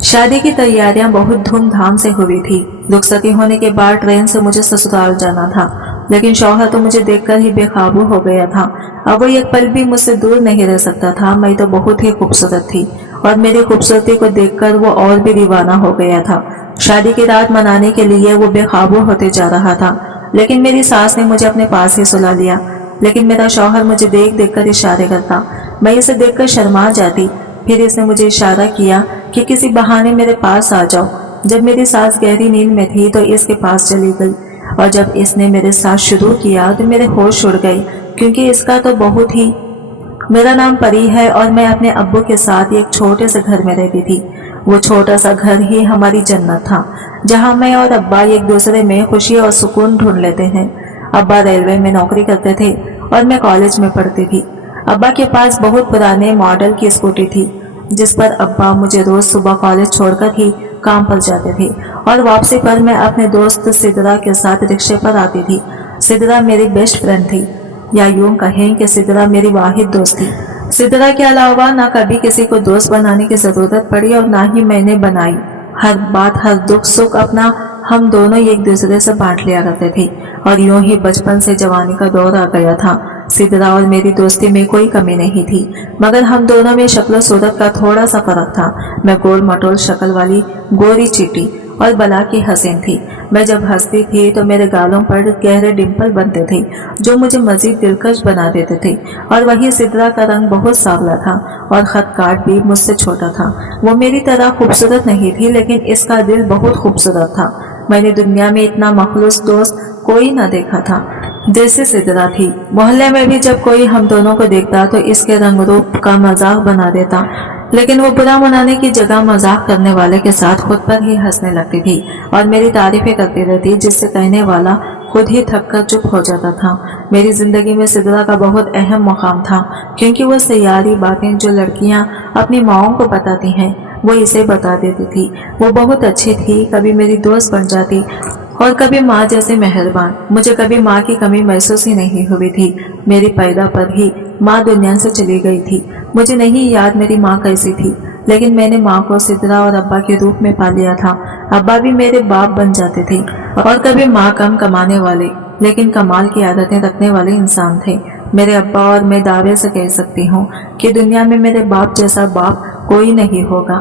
शादी की तैयारियां बहुत धूमधाम से हुई थी। रुखसती होने के बाद ट्रेन से मुझे ससुराल जाना था, लेकिन शौहर तो मुझे देखकर ही बेकाबू हो गया था। अब वो एक पल भी मुझसे दूर नहीं रह सकता था। मैं तो बहुत ही खूबसूरत थी और मेरी खूबसूरती को देखकर वो और भी दीवाना हो गया था। शादी की रात मनाने के लिए वो बेकाबू होते जा रहा था, लेकिन मेरी सास ने मुझे अपने पास ही सुला लिया। लेकिन मेरा शौहर मुझे देख देख कर इशारे करता। मैं इसे देखकर शर्मा जाती। फिर इसने मुझे इशारा किया कि किसी बहाने मेरे पास आ जाओ। जब मेरी सास गहरी नींद में थी तो इसके पास चली गई, और जब इसने मेरे साथ शुरू किया तो मेरे होश उड़ गए, क्योंकि इसका तो बहुत ही मेरा नाम परी है और मैं अपने अब्बू के साथ एक छोटे से घर में रहती थी। वो छोटा सा घर ही हमारी जन्नत था, जहाँ मैं और अब्बा एक दूसरे में खुशी और सुकून ढूंढ लेते हैं। अब्बा रेलवे में नौकरी करते थे और मैं कॉलेज में पढ़ती थी। अब्बा के पास बहुत पुराने मॉडल की स्कूटी थी, जिस पर अब्बा मुझे रोज सुबह कॉलेज छोड़कर ही काम पर जाते थे, और वापसी पर मैं अपने दोस्त सिद्रा के साथ रिक्शे पर आती थी। सिद्रा मेरी बेस्ट फ्रेंड थी, या यूं कहें कि सिद्रा मेरी वाहिद दोस्त थी। सिद्रा के अलावा ना कभी किसी को दोस्त बनाने की जरूरत पड़ी और ना ही मैंने बनाई। हर बात, हर दुख सुख अपना हम दोनों एक दूसरे से बांट लिया करते थे, और यूं ही बचपन से जवानी का दौर आ गया था। सिद्रा और मेरी दोस्ती में कोई कमी नहीं थी, मगर हम दोनों में शक्ल सूरत का थोड़ा सा फर्क था। मैं गोल मटोल शक्ल वाली गोरी चीटी और बला की हसीन थी। मैं जब हंसती थी तो मेरे गालों पर गहरे डिंपल बनते थे, जो मुझे मजीद दिलकश बना देते थे। और वही सिद्रा का रंग बहुत सांवला था और खत काट भी मुझसे छोटा था। वो मेरी तरह खूबसूरत नहीं थी, लेकिन इसका दिल बहुत खूबसूरत था। मैंने दुनिया में इतना मखलूस दोस्त कोई न देखा था जैसे सिद्रा थी। मोहल्ले में भी जब कोई हम दोनों को देखता तो इसके रंग रूप का मजाक बना देता, लेकिन वो बुरा मनाने की जगह मजाक करने वाले के साथ खुद पर ही हंसने लगती थी और मेरी तारीफें करती रहती, जिससे कहने वाला खुद ही थक कर चुप हो जाता था। मेरी जिंदगी में सिद्रा का बहुत अहम मुकाम था, क्योंकि वो सैयारी बातें जो लड़कियां अपनी माओं को बताती हैं वो इसे बता देती थी। वो बहुत अच्छी थी, कभी मेरी दोस्त बन जाती और कभी माँ जैसे मेहरबान। मुझे कभी माँ की कमी महसूस ही नहीं हुई थी। मेरी पैदा पर ही माँ दुनिया से चली गई थी। मुझे नहीं याद मेरी माँ कैसी थी, लेकिन मैंने माँ को सिद्रा और अब्बा के रूप में पा लिया था। अब्बा भी मेरे बाप बन जाते थे, और कभी माँ कम कमाने वाले लेकिन कमाल की आदतें रखने वाले इंसान थे मेरे अब्बा। और मैं दावे से कह सकती हूँ कि दुनिया में मेरे बाप जैसा बाप कोई नहीं होगा।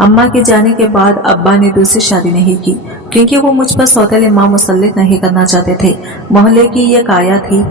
अम्मा के जाने के बाद अब्बा ने दूसरी शादी नहीं की, क्योंकि वो मुझ पर सौतेले माँ मुसल्लित नहीं करना चाहते थे। मोहल्ले की ये काया थी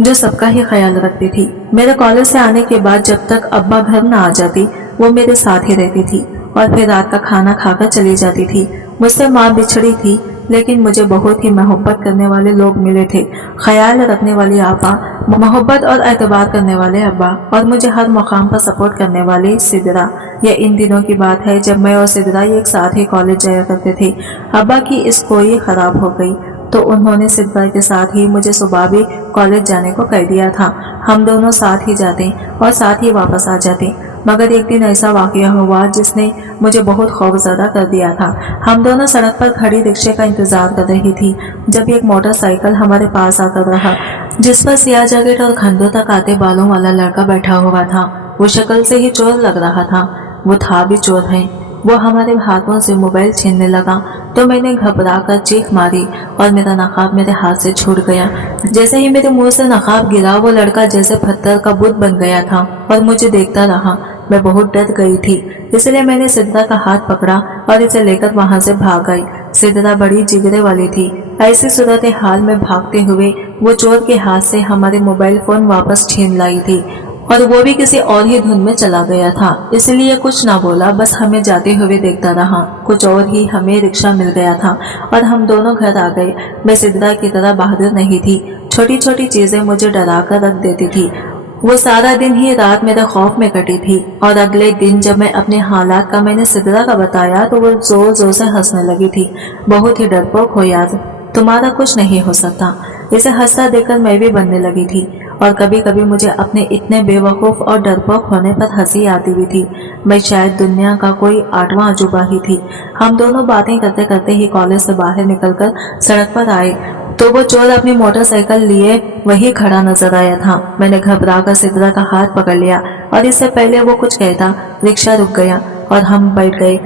जो सबका ही ख्याल रखती थी। मेरे कॉलेज से आने के बाद जब तक अब्बा घर न आ जाती वो मेरे साथ ही रहती थी, और फिर रात का खाना खाकर चली जाती थी। मुझसे माँ बिछड़ी थी, लेकिन मुझे बहुत ही मोहब्बत करने वाले लोग मिले थे। ख्याल रखने वाली आपा, मोहब्बत और एतबार करने वाले अब्बा, और मुझे हर मकाम पर सपोर्ट करने वाली सिद्रा। यह इन दिनों की बात है जब मैं और सिद्रा एक साथ ही कॉलेज जाया करते थे। अब्बा की स्कूल खराब हो गई तो उन्होंने सिद्रा के साथ ही मुझे सुबह भी कॉलेज जाने को कह दिया था। हम दोनों साथ ही जाते और साथ ही वापस आ जाते। मगर एक दिन ऐसा वाकया हुआ जिसने मुझे बहुत खौफजदा कर दिया था। हम दोनों सड़क पर खड़ी रिक्शे का इंतजार कर रही थी, जब एक मोटरसाइकिल हमारे पास आकर रहा, जिस पर सियाह जैकेट और खंडों तक आते बालों वाला लड़का बैठा हुआ था। वो शक्ल से ही चोर लग रहा था। वो था भी चोर है। वो हमारे हाथों से मोबाइल छीनने लगा तो मैंने घबरा कर चीख मारी और मेरा नकाब मेरे हाथ से छूट गया। जैसे ही मेरे मुंह से नकाब गिरा वो लड़का जैसे पत्थर का बुत बन गया था और मुझे देखता रहा। मैं बहुत डर गई थी, इसलिए मैंने सिद्रा का हाथ पकड़ा और इसे लेकर वहां से भाग गई। सिद्रा बड़ी जिगरे वाली थी। ऐसी सूरत हाल में भागते हुए वो चोर के हाथ से हमारे मोबाइल फोन वापस छीन लाई थी, और वो भी किसी और ही धुन में चला गया था। इसलिए कुछ ना बोला, बस हमें जाते हुए देखता रहा। कुछ और ही हमें रिक्शा मिल गया था और हम दोनों घर आ गए। मैं सिद्रा की तरह बहादुर नहीं थी। छोटी छोटी चीजें मुझे डरा कर रख देती थी। वो सारा दिन ही रात मेरे खौफ में कटी थी, और अगले दिन जब मैं अपने हालात का मैंने सिद्रा का बताया तो वो जोर जोर से हंसने लगी थी। बहुत ही डरपोक हो यार, तुम्हारा कुछ नहीं हो सकता। इसे हंसता देखकर मैं भी बनने लगी थी, और कभी कभी मुझे अपने इतने बेवकूफ और डरपोक होने पर हंसी आती भी थी। मैं शायद दुनिया का कोई 8वां अजूबा ही थी। हम दोनों बातें करते करते ही कॉलेज से बाहर निकलकर सड़क पर आए तो वो चोर अपनी मोटरसाइकिल लिए वही खड़ा नजर आया था। मैंने घबरा कर सिद्रा का हाथ पकड़ लिया और इससे पहले वो कुछ कहता रिक्शा रुक गया और हम बैठ गए।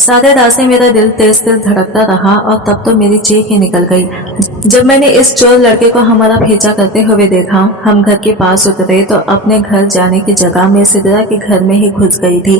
सारे रास्ते मेरा दिल तेज तेज धड़कता रहा और तब तो मेरी चीख ही निकल गई जब मैंने इस चोर लड़के को हमारा पीछा करते हुए देखा। हम घर के पास उतरे तो अपने घर जाने की जगह मैं सिद्रा के घर में ही घुस गई थी।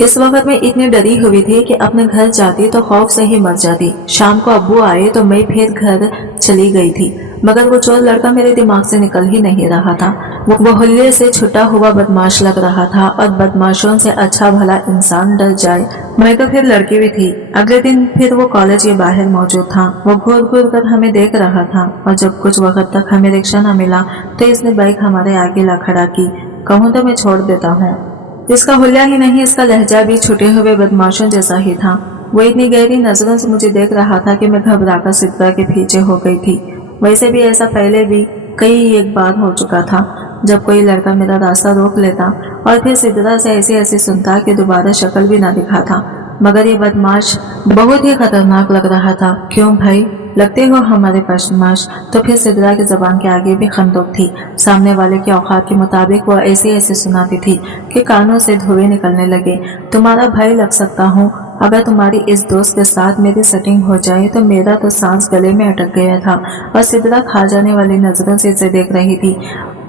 इस वक्त मैं इतनी डरी हुई थी कि अपने घर जाती तो खौफ से ही मर जाती। शाम को अब्बू आए तो मैं फिर घर चली गई थी, मगर वो चोर लड़का मेरे दिमाग से निकल ही नहीं रहा था। वो हुल्ले से छुटा हुआ बदमाश लग रहा था और बदमाशों से अच्छा भला इंसान डर जाए। मैं तो फिर लड़की भी थी। अगले दिन फिर वो कॉलेज के बाहर मौजूद था। वो घूर घूर कर हमें देख रहा था और जब कुछ वक्त तक हमें रिक्शा न मिला तो इसने बाइक हमारे आगे ला खड़ा की। कहूँ तो मैं छोड़ देता हूँ। इसका हुलिया ही नहीं, इसका लहजा भी छुटे हुए बदमाशों जैसा ही था। वो इतनी गहरी नजरों से मुझे देख रहा था कि मैं घबरा कर सिद्रा के पीछे हो गई थी। वैसे भी ऐसा पहले भी कई एक बार हो चुका था, जब कोई लड़का मेरा रास्ता रोक लेता और फिर सिद्रा से ऐसे सुनता कि दोबारा शक्ल भी ना दिखाता। मगर ये बदमाश बहुत ही खतरनाक लग रहा था। क्यों भाई, लगते हो हमारे बदमाश? तो फिर सिद्रा की जबान के आगे भी खंदोक थी। सामने वाले के औकात के मुताबिक वो ऐसे सुनाती थी कि कानों से धुएं निकलने लगे। तुम्हारा भाई लग सकता हूँ, अगर तुम्हारी इस दोस्त के साथ मेरी सेटिंग हो जाए तो मेरा तो सांस गले में अटक गया था। और सिद्रा खा जाने वाली नजरों से इसे देख रही थी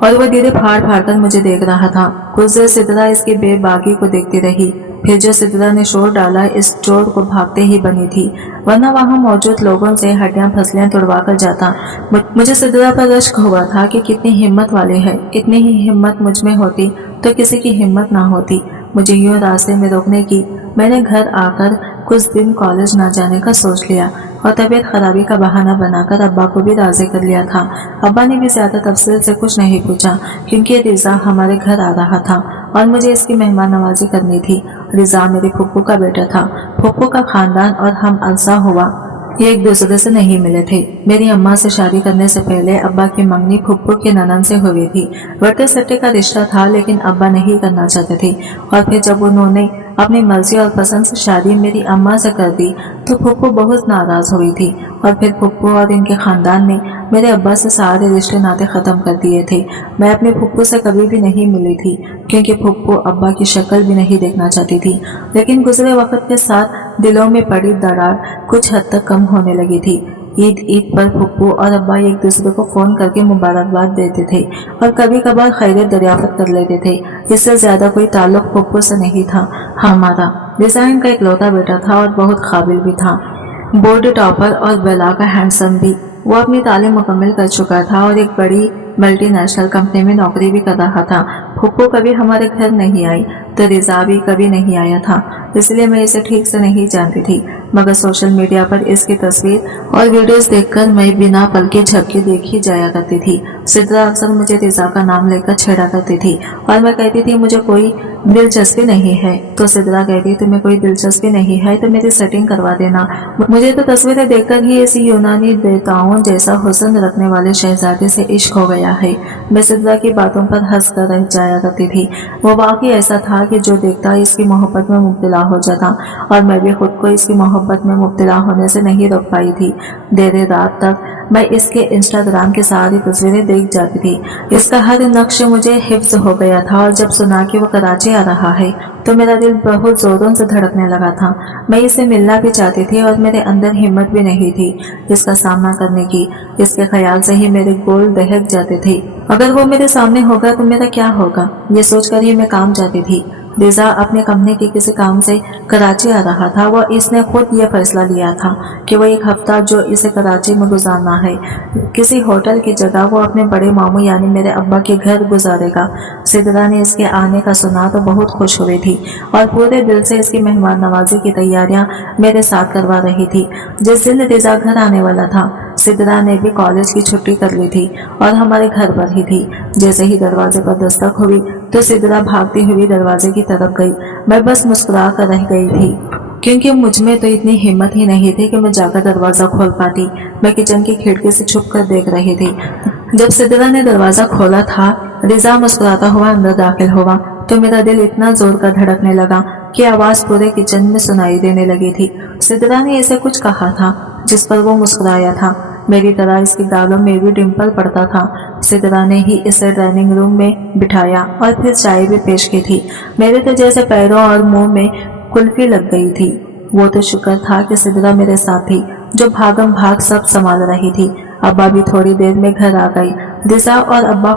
और वो धीरे फाड़ फाड़ कर मुझे देख रहा था। कुछ देर सिद्रा इसकी बेबाकी को देखती रही, फिर जो सिद्रा ने शोर डाला इस चोर को भागते ही बनी थी, वरना वहां मौजूद लोगों से हड्डियां फसलियां तुड़वा कर जाता। मुझे सिद्रा पर रश्क हुआ था कि कितनी हिम्मत वाली है। इतनी ही हिम्मत मुझ में होती तो किसी की हिम्मत ना होती मुझे यूं रास्ते में रोकने की। मैंने घर आकर कुछ दिन कॉलेज ना जाने का सोच लिया और तबीयत खराबी का बहाना बनाकर अब्बा को भी राजी कर लिया था। अब्बा ने भी ज्यादा तफसील से कुछ नहीं पूछा क्योंकि रिजा हमारे घर आ रहा था और मुझे इसकी मेहमान नवाजी करनी थी। रिजा मेरी फुप्पू का बेटा था। फुप्पू का खानदान और हम अरसा हुआ ये एक दूसरे से नहीं मिले थे। मेरी अम्मा से शादी करने से पहले अब्बा की मंगनी फुप्पू के ननन से हुई थी। वटे सट्टे का रिश्ता था लेकिन अब्बा नहीं करना चाहते थे और फिर जब उन्होंने अपनी मर्जी और पसंद से शादी मेरी अम्मा से कर दी तो फुप्पू बहुत नाराज हुई थी और फिर फुप्पू और इनके खानदान ने मेरे अब्बा से सारे रिश्ते नाते खत्म कर दिए थे। मैं अपने फुप्पू से कभी भी नहीं मिली थी क्योंकि फुप्पू अब्बा की शक्ल भी नहीं देखना चाहती थी। लेकिन गुजरे वक्त के साथ दिलों में पड़ी दरार कुछ हद तक कम होने लगी थी। ईद पर फुप्पू और अब्बा एक दूसरे को फोन करके मुबारकबाद देते थे और कभी कभार खैरियत दरियाफ्त कर लेते थे। इससे ज्यादा कोई ताल्लुक फुप्पू से नहीं था। हमारा डिजाइन का इकलौता बेटा था और बहुत काबिल भी था, बोर्ड टॉपर और बेला का हैंडसम भी। वो अपनी तालीम मुकम्मल कर चुका था और एक बड़ी मल्टीनेशनल कंपनी में नौकरी भी कर रहा था। फुप्पू कभी हमारे घर नहीं आई तो रिजा भी कभी नहीं आया था, इसलिए मैं इसे ठीक से नहीं जानती थी। मगर सोशल मीडिया पर इसकी तस्वीर और वीडियोस देखकर मैं बिना पलके झपके देखी जाया करती थी। सिद्रा अक्सर मुझे रिजा का नाम लेकर छेड़ा करती थी और मैं कहती थी मुझे कोई दिलचस्पी नहीं है तो सिद्रा कहती तुम्हें कोई दिलचस्पी नहीं है तो मेरी सेटिंग करवा देना। मुझे तो तस्वीरें देखकर ही ऐसी यूनानी देवताओं जैसा हुस्न रखने वाले शहजादे से इश्क हो गया है। मैं सिद्रा की बातों पर हंस कर रह जाया करती थी। वो वाकई ऐसा था कि जो देखता इसकी मोहब्बत में मुब्तला हो जाता और मैं भी खुद को इसकी मोहब्बत में मुब्तला होने से नहीं रोक पाई थी। देर रात तक मैं इसके इंस्टाग्राम की सारी तस्वीरें देख जाती थी। इसका हर नक्श मुझे हिफ्ज हो गया था और जब सुना कि वो कराची आ रहा है तो मेरा दिल बहुत जोरों से धड़कने लगा था। मैं इसे मिलना भी चाहती थी और मेरे अंदर हिम्मत भी नहीं थी इसका सामना करने की। इसके ख्याल से ही मेरे गोल दहक जाते थे। अगर वो मेरे सामने होगा तो मेरा क्या होगा, ये सोचकर ही मैं काम जाती थी। रिजा अपने कंपनी के किसी काम से कराची आ रहा था। वो इसने खुद ये फैसला लिया था कि वो एक हफ्ता जो इसे कराची में गुजारना है किसी होटल की जगह वो अपने बड़े मामू यानी मेरे अब्बा के घर गुजारेगा। सिद्रा ने इसके आने का सुना तो बहुत खुश हुई थी और पूरे दिल से इसकी मेहमान नवाजी की तैयारियां मेरे साथ करवा रही थी। जिस दिन रिजा घर आने वाला था सिद्रा ने भी कॉलेज की छुट्टी कर ली थी और हमारे घर पर ही थी। जैसे ही दरवाजे पर दस्तक हुई तो सिद्रा भागती हुई दरवाजे की तरफ गई। मैं बस मुस्कुरा कर रह गई थी क्योंकि मुझ में तो इतनी हिम्मत ही नहीं थी कि मैं जाकर दरवाजा खोल पाती। मैं किचन की खिड़की से छुप कर देख रही थी। जब सिद्रा ने दरवाजा खोला था रिजा मुस्कुराता हुआ अंदर दाखिल हुआ तो मेरा दिल इतना जोर का धड़कने लगा कि आवाज पूरे किचन में सुनाई देने लगी थी। सिद्रा ने इसे कुछ कहा था जिस पर वो मुस्कुराया था। मेरी तरह इसकी गालों में भी डिम्पल पड़ता था। सिद्रा ने ही इसे डाइनिंग रूम में बिठाया और फिर चाय भी पेश की थी। मेरे तो जैसे पैरों और मुंह में कुल्फी लग गई थी। वो तो शुक्र था कि सिदरा मेरे साथ थी, जो भागम भाग सब संभाल रही थी। अब्बा भी थोड़ी देर में घर आ गई। दिशा और अब्बा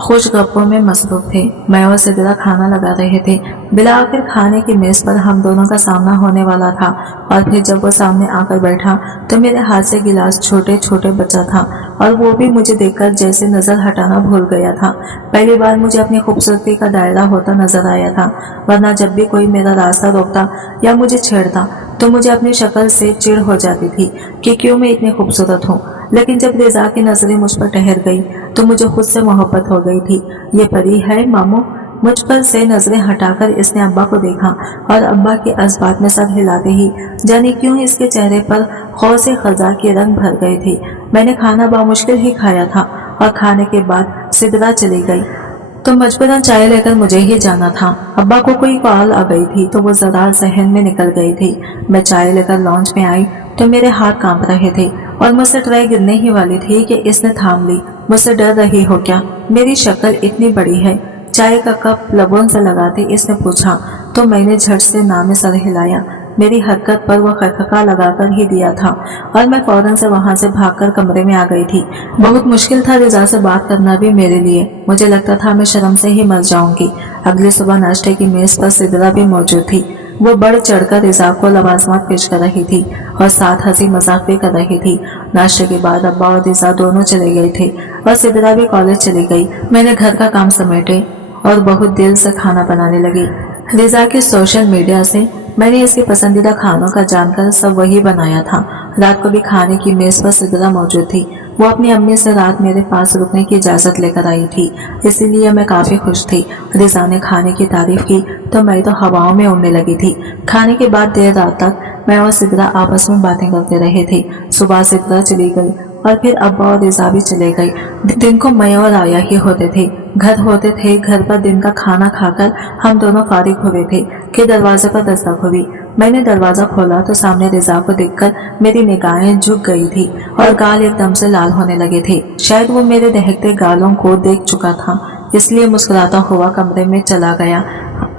खुश गप्पों में मसरूफ थे। मैं और सिदरा खाना लगा रहे थे। बिला आखिर खाने की मेज पर हम दोनों का सामना होने वाला था, और फिर जब वो सामने आकर बैठा तो मेरे हाथ से गिलास छोटे छोटे बचा था, और वो भी मुझे देखकर जैसे नजर हटाना भूल गया था। पहली बार मुझे अपनी खूबसूरती का दायरा होता नजर आया था, वरना जब भी कोई मेरा रास्ता रोकता या मुझे छेड़ता तो मुझे अपनी शक्ल से चिढ़ हो जाती थी कि क्यों मैं इतनी खूबसूरत हूँ। लेकिन जब रिजा की नजरें मुझ पर ठहर गई तो मुझे खुद से मोहब्बत हो गई थी। ये परी है मामू। मुझ पर से नजरें हटाकर इसने अब्बा को देखा, और अब्बा के इस्बात में सर हिलाते ही जाने क्यों इसके चेहरे पर खौसे खजा के रंग भर गए थे। मैंने खाना बामुश्किल ही खाया था, और खाने के बाद सिदरा चली गई तो मजबूरन चाय लेकर मुझे ही जाना था। अब्बा को कोई कॉल आ गई थी तो वो जरा जहन में निकल गई थी। मैं चाय लेकर लॉन्च में आई तो मेरे हाथ कांप रहे थे, और मुझसे ट्रे गिरने ही वाली थी कि इसने थाम ली। मुझसे डर रही हो क्या? मेरी शक्ल इतनी बड़ी है? चाय का कप लबों से लगाते इसने पूछा, तो मैंने झट से ना में सर हिलाया। मेरी हरकत पर वो खटखटा लगाकर ही दिया था, और मैं फौरन से वहां से भागकर कमरे में आ गई थी। बहुत मुश्किल था रिजा से बात करना भी मेरे लिए। मुझे लगता था मैं शर्म से ही मर जाऊंगी। अगली सुबह नाश्ते की मेज पर सिदरा भी मौजूद थी। वो बढ़ चढ़कर रिजा को लवाजमात पेश कर रही थी और साथ हंसी मजाक भी कर रही थी। नाश्ते के बाद अब्बा और रिजा दोनों चले गए थे, और सिदरा भी कॉलेज चली गई। मैंने घर का काम समेटे और बहुत दिल से खाना बनाने लगी। रिजा के सोशल मीडिया से मैंने इसके पसंदीदा खानों का जानकर सब वही बनाया था। रात को भी खाने की मेज पर सिदरा मौजूद थी। वो अपनी अम्मी से रात मेरे पास रुकने की इजाजत लेकर आई थी, इसीलिए मैं काफी खुश थी। रिजा ने खाने की तारीफ की तो मैं तो हवाओं में उड़ने लगी थी। खाने के बाद देर रात तक मैं और सिदरा आपस में बातें करते रहे थे। सुबह सिदरा चली गई और फिर अब्बा और रिजा भी चले गए। दिन को मैं और आया ही होते थे, घर होते थे। घर पर दिन का खाना खाकर हम दोनों फारिग हुए थे कि दरवाजे पर दस्तक हुई। मैंने दरवाजा खोला तो सामने रिजा को देखकर मेरी निगाहें झुक गई थी और गाल एकदम से लाल होने लगे थे। शायद वो मेरे दहकते गालों को देख चुका था, इसलिए मुस्कुराता हुआ कमरे में चला गया।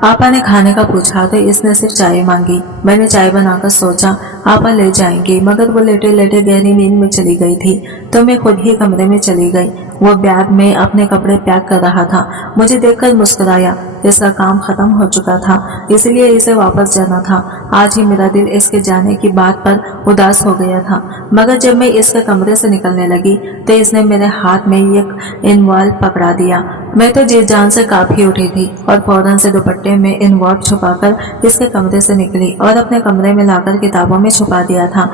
आपा ने खाने का पूछा तो इसने सिर्फ चाय मांगी। मैंने चाय बनाकर सोचा आपा ले जाएंगे, मगर वो लेटे लेटे गहरी नींद में चली गई थी तो मैं खुद ही कमरे में चली गई। वो बैग में अपने कपड़े पैक कर रहा था। मुझे देखकर मुस्कुराया। इसका काम खत्म हो चुका था, इसलिए इसे वापस जाना था। आज ही मेरा दिल इसके जाने की बात पर उदास हो गया था, मगर जब मैं इसके कमरे से निकलने लगी तो इसने मेरे हाथ में एक इनवॉल्व पकड़ा दिया। मैं तो जी जान से काफी उठी थी और फौरन से दुपट्टे में इनवॉल्व छुपाकर इसके कमरे से निकली और अपने कमरे में लाकर किताबों में छुपा दिया था।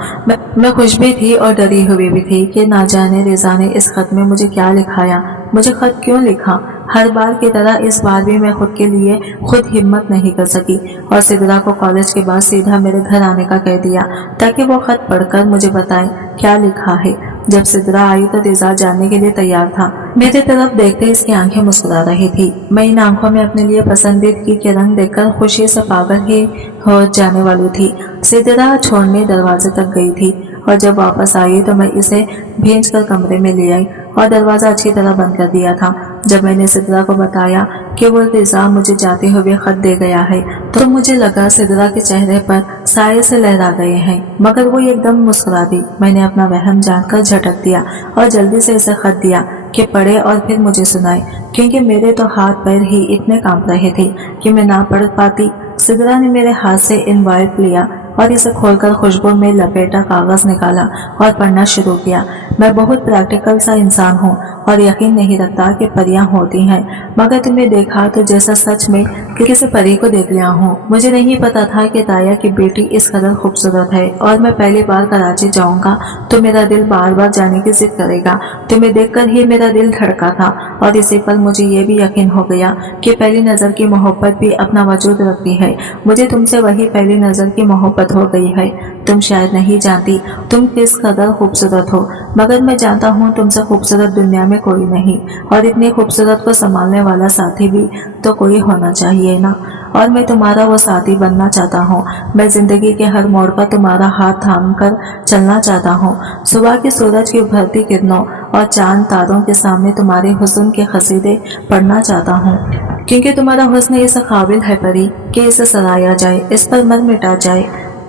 मैं खुश भी थी और डरी हुई भी थी कि ना जाने रिजा ने इस खत में मुझे क्या लिखाया, मुझे खत क्यों लिखा। हर बार की तरह इस बार भी मैं खुद के लिए खुद हिम्मत नहीं कर सकी और सिदरा को कॉलेज के बाद सीधा मेरे घर आने का कह दिया ताकि वो खत पढ़कर मुझे बताए क्या लिखा है। जब सिदरा आई तो रिजा जानने के लिए तैयार था। मेरे तरफ देखते इसकी आंखें मुस्कुरा रही थी। मैं इन आंखों में अपने लिए पसंदीदगी के रंग देखकर खुशी से पागल ही हो जाने वाली थी। सिदरा छोड़ने दरवाजे तक गई थी और जब वापस आई तो मैं इसे भेज कर कमरे में ले आई और दरवाजा अच्छी तरह बंद कर दिया था। जब मैंने सिदरा को बताया कि वो रिजा मुझे जाते हुए खत दे गया है तो मुझे लगा सिदरा के चेहरे पर साये से लहरा गए हैं, मगर वो एकदम मुस्कुरा दी। मैंने अपना वहम जानकर झटक दिया और जल्दी से इसे खत दिया कि पढ़े और फिर मुझे सुनाए, क्योंकि मेरे तो हाथ पैर ही इतने कांप रहे थे कि मैं ना पढ़ पाती। सिदरा ने मेरे हाथ से इनवाइट लिया और इसे खोलकर खुशबू में लपेटा कागज निकाला और पढ़ना शुरू किया। मैं बहुत प्रैक्टिकल सा इंसान हूँ और यकीन नहीं रखता कि परियां होती हैं, मगर तुम्हें देखा तो जैसा सच में किसी परी को देख लिया हूँ। मुझे नहीं पता था कि ताया की बेटी इस कदर खूबसूरत है और मैं पहली बार कराची जाऊंगा तो मेरा दिल बार बार जाने की जिद करेगा। तुम्हें देखकर ही मेरा दिल धड़का था और इसी पर मुझे ये भी यकीन हो गया कि पहली नजर की मोहब्बत भी अपना वजूद रखती है। मुझे तुमसे वही पहली नजर की मोहब्बत हो गई है। तुम शायद नहीं जानती तुम किस कदर खूबसूरत हो, मगर मैं जानता हूँ तुमसे खूबसूरत दुनिया में कोई नहीं, और इतनी खूबसूरत को संभालने वाला साथी भी तो कोई होना चाहिए ना। और मैं तुम्हारा वो साथी बनना चाहता हूँ। मैं जिंदगी के हर मोड़ पर तुम्हारा हाथ थाम कर चलना चाहता हूँ। सुबह की सूरज की उभरती किरणों और चांद तारों के सामने तुम्हारे हुस्न के कसीदे पढ़ना चाहता हूँ, क्योंकि तुम्हारा हुस्न इस काबिल है परी कि इसे सराया जाए, इस पर मर मिटा जाए।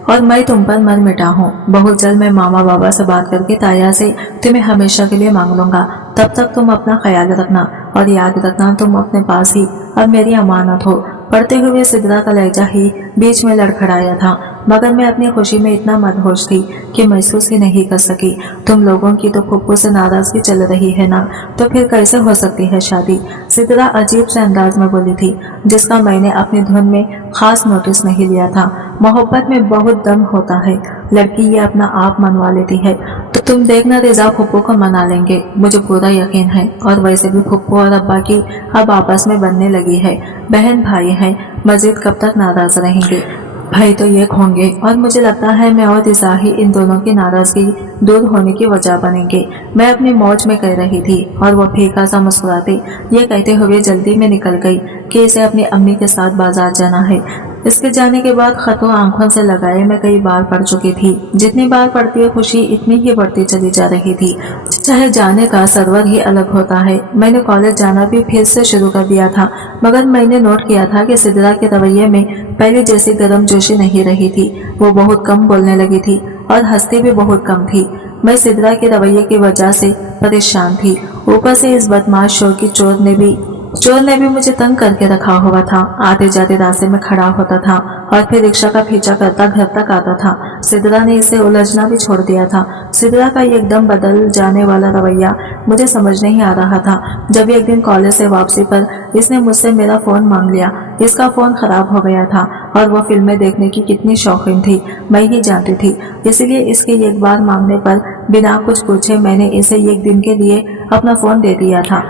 और मैं तुम पर मर मिटा हूँ। बहुत जल्द मैं मामा बाबा से बात करके ताया से तुम्हें हमेशा के लिए मांग लूंगा। तब तक तुम अपना ख्याल रखना और याद रखना तुम अपने पास ही अब मेरी अमानत हो। पढ़ते हुए सिद्रा का लहजा ही बीच में लड़खड़ाया था, मगर मैं अपनी खुशी में इतना मदहोश थी कि महसूस ही नहीं कर सकी। तुम लोगों की तो फुप्पू से नाराजगी चल रही है ना, तो फिर कैसे हो सकती है शादी? सिद्रा अजीब से अंदाज में बोली थी, जिसका मैंने अपनी धुन में खास नोटिस नहीं लिया था। मोहब्बत में बहुत दम होता है, लड़की ये अपना आप मनवा लेती है तो तुम देखना रिजा फुप्पू को मना लेंगे, मुझे पूरा यकीन है। और वैसे भी फुप्पू और अब्बा की अब आपस में बनने लगी है, बहन भाई हैं, मजीद कब तक नाराज रहेंगे? भाई तो ये होंगे, और मुझे लगता है मैं और रिजा ही इन दोनों की नाराजगी दूर होने की वजह बनेंगे। मैं अपनी मौज में कह रही थी और वो फीका सा मुस्कुराते ये कहते हुए जल्दी में निकल गई कि इसे अपनी अम्मी के साथ बाजार जाना है। इसके जाने के बाद खतों आंखों से लगाए मैं कई बार पढ़ चुकी थी। जितनी बार पढ़ती है खुशी इतनी ही बढ़ती चली जा रही थी। चाहे जाने का सरवर ही अलग होता है। मैंने कॉलेज जाना भी फिर से शुरू कर दिया था, मगर मैंने नोट किया था कि सिद्रा के रवैये में पहले जैसी गर्मजोशी नहीं रही थी। वो बहुत कम बोलने लगी थी और हंसती भी बहुत कम थी। मैं सिद्रा के रवैये की वजह से परेशान थी। ऊपर से इस बदमाश शौकी चोर ने भी मुझे तंग करके रखा हुआ था। आते जाते रास्ते में खड़ा होता था और फिर रिक्शा का पीछा करता घर तक आता था। सिद्रा ने इसे उलझना भी छोड़ दिया था। सिद्रा का एकदम बदल जाने वाला रवैया मुझे समझ नहीं आ रहा था। जब एक दिन कॉलेज से वापसी पर इसने मुझसे मेरा फोन मांग लिया। इसका फोन खराब हो गया था और वो फिल्में देखने की कितनी शौकीन थी मैं ही जानती थी। इसलिए इसके एक बार मांगने पर बिना कुछ पूछे मैंने इसे एक दिन के लिए अपना फोन दे दिया था।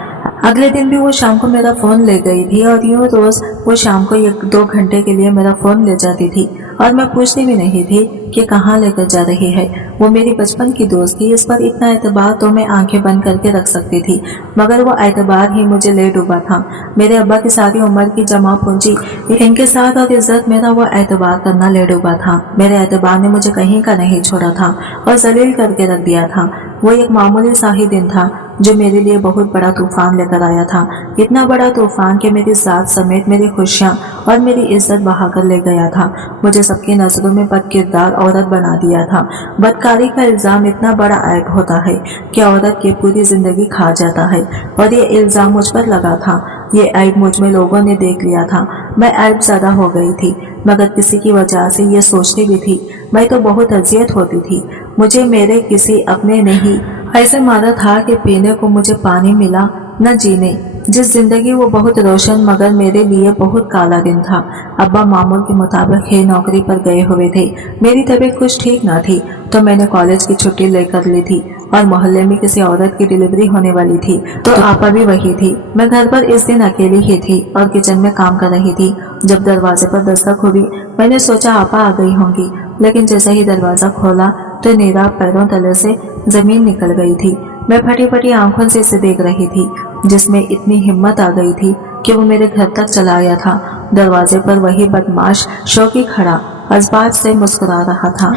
अगले दिन भी वो शाम को मेरा फोन ले गई थी और यूं रोज वो शाम को 1-2 घंटे के लिए मेरा फोन ले जाती थी और मैं पूछती भी नहीं थी कि कहाँ लेकर जा रही है। वो मेरी बचपन की दोस्त थी, इस पर इतना एतबार तो मैं आंखें बंद करके रख सकती थी, मगर वो एतबार ही मुझे ले डूबा था। मेरे अब्बा की सारी उम्र की जमा पूंजी इनके साथ और इज्जत मेरा वो एतबार करना ले डूबा था। मेरे एतबार ने मुझे कहीं का नहीं छोड़ा था और जलील करके रख दिया था। वो एक मामूली सा ही दिन था जो मेरे लिए बहुत बड़ा तूफान लेकर आया था। इतना बड़ा तूफान कि मेरी जात समेत मेरी खुशियां और मेरी इज्जत बहाकर ले गया था। मुझे सबकी नजरों में बदकिरदार औरत बना दिया था। बदकारी का इल्जाम इतना बड़ा ऐब होता है कि औरत की पूरी जिंदगी खा जाता है, और ये इल्जाम मुझ पर लगा था। ये ऐब मुझ में लोगों ने देख लिया था। मैं ऐब ज़्यादा हो गई थी, मगर किसी की वजह से ये सोचती भी थी। मैं तो बहुत अजियत होती थी। मुझे मेरे किसी अपने ने ही ऐसे मारा था कि पीने को मुझे पानी मिला न जीने। जिस जिंदगी वो बहुत रोशन मगर मेरे लिए बहुत काला दिन था। अब्बा मामूल के मुताबिक ही नौकरी पर गए हुए थे। मेरी तबीयत कुछ ठीक ना थी तो मैंने कॉलेज की छुट्टी लेकर ली थी और मोहल्ले में किसी औरत की डिलीवरी होने वाली थी तो आपा भी वही थी। मैं घर पर इस दिन अकेली ही थी और किचन में काम कर रही थी। जब दरवाजे पर दस्तक हुई मैंने सोचा आपा आ गई होंगी, लेकिन जैसे ही दरवाजा खोला तो नीरा पैरों तले से जमीन निकल गई थी। मैं फटी फटी आंखों से इसे देख रही थी, जिसमें इतनी हिम्मत आ गई थी कि वो मेरे घर तक चला आया था। दरवाजे पर वही बदमाश शौकी खड़ा असबाज से मुस्कुरा रहा था।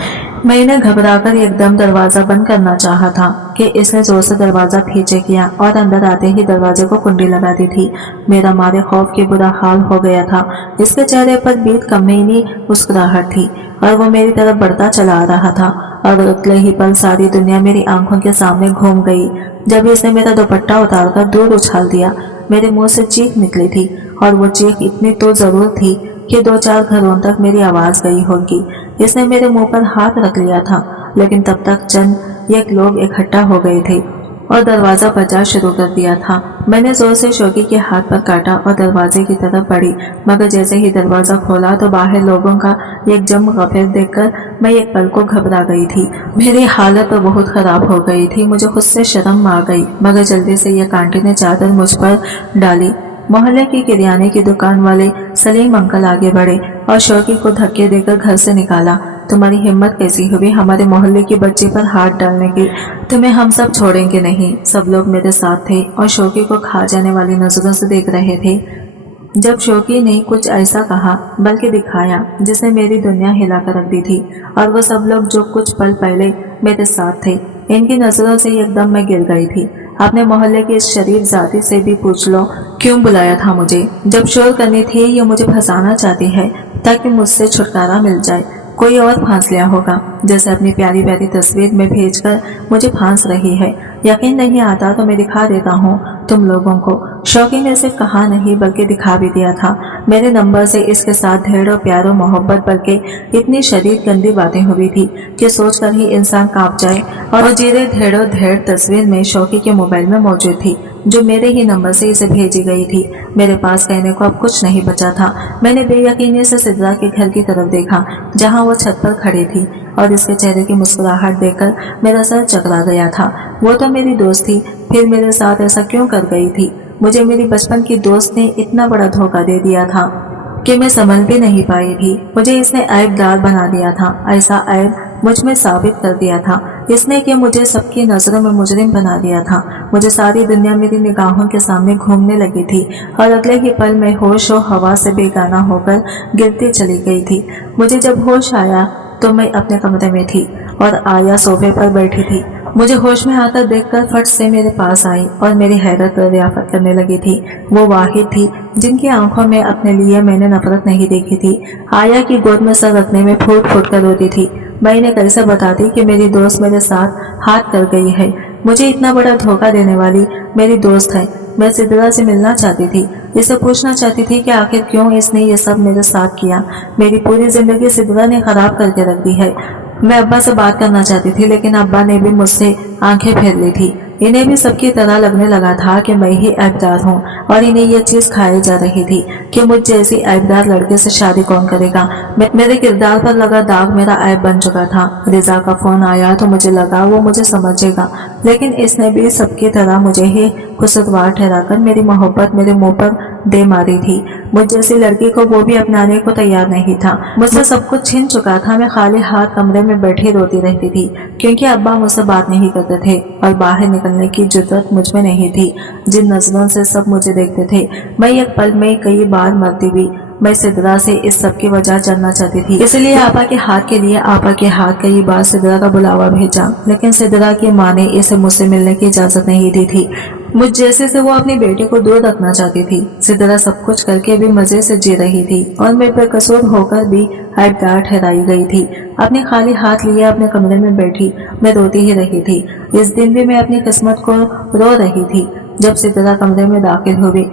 मैंने घबराकर एकदम दरवाजा बंद करना चाहा था कि इसने जोर से दरवाजा पीछे किया और अंदर आते ही दरवाजे को कुंडी लगा दी थी। मेरा मारे खौफ की बुरा हाल हो गया था। इसके चेहरे पर बीत कमीनी मुस्कुराहट थी और वो मेरी तरफ बढ़ता चला आ रहा था और अगले ही पल सारी दुनिया मेरी आंखों के सामने घूम गई जब इसने मेरा दुपट्टा उतारकर दूर उछाल दिया। मेरे मुंह से चीख निकली थी और वो चीख इतनी तो जरूर थी कि 2-4 घरों तक मेरी आवाज गई होगी। इसने मेरे मुंह पर हाथ रख लिया था, लेकिन तब तक चंद एक लोग इकट्ठा हो गए थे और दरवाजा बजा शुरू कर दिया था। मैंने जोर से शौकी के हाथ पर काटा और दरवाजे की तरफ बढ़ी, मगर जैसे ही दरवाजा खोला तो बाहर लोगों का एक जम गफिर देखकर मैं एक पल को घबरा गई थी। मेरी हालत तो बहुत खराब हो गई थी। मुझे खुद से शर्म आ गई, मगर जल्दी से एक आंटी ने चादर मुझ पर डाली। मोहल्ले की किराने की दुकान वाले सलीम अंकल आगे बढ़े और शौकी को धक्के देकर घर से निकाला। तुम्हारी हिम्मत कैसी हुई हमारे मोहल्ले की बच्ची पर हाथ डालने की? तुम्हें हम सब छोड़ेंगे नहीं। सब लोग मेरे साथ थे और शौकी को खा जाने वाली नजरों से देख रहे थे। जब शौकी ने कुछ ऐसा कहा बल्कि दिखाया जिसने मेरी दुनिया हिला कर रख दी थी, और वो सब लोग जो कुछ पल पहले मेरे साथ थे, इनकी नजरों से एकदम मैं गिर गई थी। अपने मोहल्ले की इस शरीफ जाति से भी पूछ लो क्यों बुलाया था मुझे? जब शोर करनी थी ये मुझे फंसाना चाहती है ताकि मुझसे छुटकारा मिल जाए। कोई और फांस लिया होगा, जैसे अपनी प्यारी प्यारी तस्वीर में भेजकर मुझे फांस रही है। यकीन नहीं आता तो मैं दिखा देता हूँ तुम लोगों को। शौकी ने सिर्फ कहा नहीं बल्कि दिखा भी दिया था। मेरे नंबर से इसके साथ ढेरों प्यारों मोहब्बत बल्कि इतनी शदीद गंदी बातें हुई थी कि सोचकर ही इंसान कांप जाए। और वो जीरे ढेरों ढेर तस्वीर में शौकी के मोबाइल में मौजूद थी, जो मेरे ही नंबर से इसे भेजी गई थी। मेरे पास कहने को अब कुछ नहीं बचा था। मैंने बेयकीनी से सिद्रा के घर की तरफ देखा, जहाँ वो छत पर खड़ी थी, और इसके चेहरे की मुस्कुराहट देखकर मेरा सर चकरा गया था। वो तो मेरी दोस्त थी, फिर मेरे साथ ऐसा क्यों कर गई थी? मुझे मेरी बचपन की दोस्त ने इतना बड़ा धोखा दे दिया था कि मैं समझ भी नहीं पाई थी। मुझे इसने ऐबदार बना दिया था, ऐसा ऐब मुझ में साबित कर दिया था इसने कि मुझे सबकी नजरों में मुजरिम बना दिया था। मुझे सारी दुनिया मेरी निगाहों के सामने घूमने लगी थी और अगले ही पल में होश और हवा से बेगाना होकर गिरती चली गई थी। मुझे जब होश आया तो मैं अपने कमरे में थी और आया सोफे पर बैठी थी। मुझे होश में आकर देखकर फट से मेरे पास आई और मेरी हैरत दरियाफत करने लगी थी। वो वाहिद थी जिनकी आंखों में अपने लिए मैंने नफरत नहीं देखी थी। आया की गोद में सर रखने में फूट फूट कर रोती थी। मैं इन्हें कैसे बताती कि मेरी दोस्त मेरे साथ हाथ कर गई है। मुझे इतना बड़ा धोखा देने वाली मेरी दोस्त है। मैं सिद्रा से मिलना चाहती थी, इसे पूछना चाहती थी कि आखिर क्यों इसने ये सब मेरे साथ किया। मेरी पूरी जिंदगी सिद्रा ने खराब करके रख दी है। मैं अब्बा से बात करना चाहती थी, लेकिन अब्बा ने भी मुझसे आंखें फेर ली थी। इन्हें भी सबकी तरह लगने लगा था कि मैं ही ऐबदार हूँ, और इन्हें ये चीज खाई जा रही थी कि मुझ जैसी ऐबदार लड़के से शादी कौन करेगा। मेरे किरदार पर लगा दाग मेरा ऐब बन चुका था। रिजा का फोन आया तो मुझे लगा वो मुझे समझेगा, लेकिन इसने भी सबकी तरह मुझे ही कसूरवार ठहराकर मेरी मोहब्बत मेरे मुंह पर दे मारी थी। मुझ जैसी लड़की को वो भी अपनाने को तैयार नहीं था। मुझसे सब कुछ छीन चुका था। मैं खाली हाथ कमरे में बैठी रोती रहती थी, क्योंकि अब्बा मुझसे बात नहीं करते थे और बाहर निकलने की जुर्रत मुझ में नहीं थी। जिन नजरों से सब मुझे देखते थे, मैं एक पल में कई बार मरती भी। मैं सिद्रा से इस सब की वजह जानना चाहती थी, इसलिए आपा के हाथ के लिए आपा के हाथ कई बार सिद्रा का बुलावा भेजा, लेकिन सिद्रा की माँ ने इसे मुझसे मिलने की इजाजत नहीं दी थी। मुझ जैसे से वो अपने बेटे को दूर रखना चाहती थी। सिद्रा सब कुछ करके भी मजे से जी रही थी और मैं बेकसूर होकर भी ऐबदार ठहराई गई थी। अपने खाली हाथ लिए अपने कमरे में बैठी मैं रोती ही रही थी। इस दिन भी मैं अपनी किस्मत को रो रही थी। जब सिद्रा कमरे में दाखिल हुई